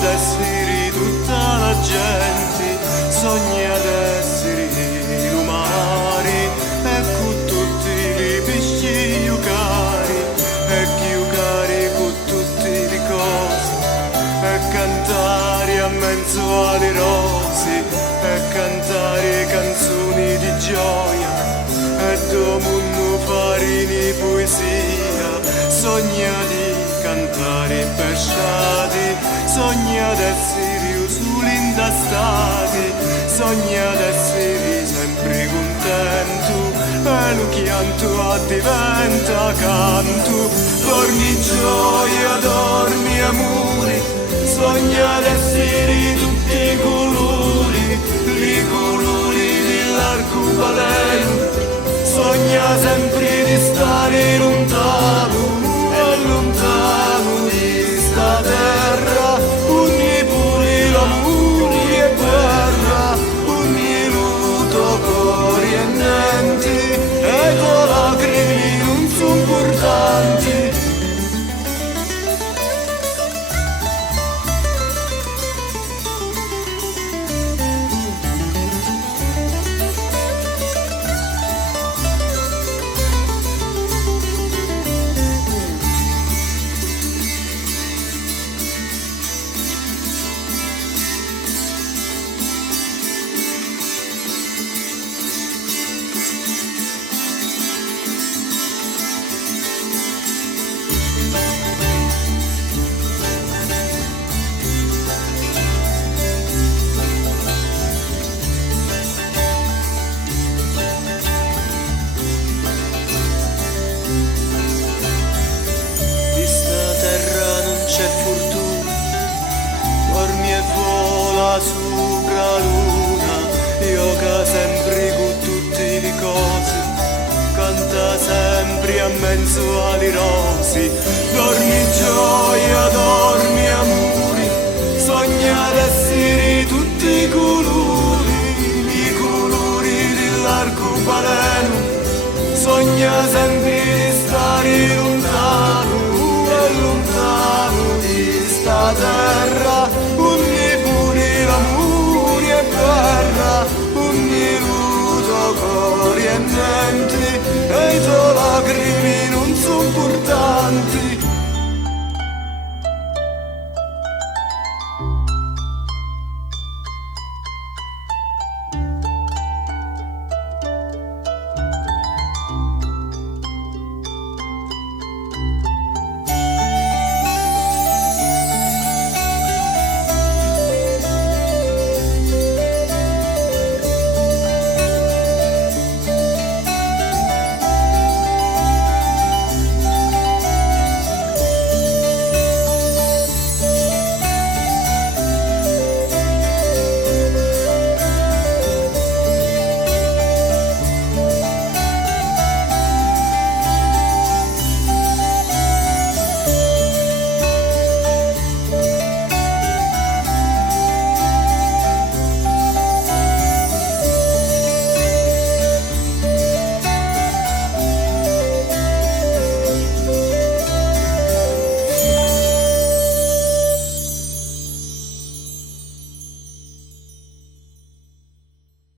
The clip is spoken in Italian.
d'essere tutta la gente, sogna d'essere lumari e con tutti i pesci cari e chiucari con tutte le cose e cantare a mezzo alle rose e cantare canzoni di gioia e domunno farini poesia, sogna di cantare pesciati, sogna d'essere sull'indastati, sogna d'essere sempre contento e lo chianto diventa canto, dormi gioia, dormi amore, sogna d'essere tutti i colori dell'arcobaleno, sogna sempre di stare lontano e lontano di sta terra, ogni pure l'amore e guerra, ogni luto cori e niente, e con lacrime non sono importanti. Sopra la luna, gioca sempre con tutte le cose, canta sempre a mezzo alle rose, dormi gioia, dormi amore, sogna d'essere tutti i colori dell'arcobaleno, sogna sempre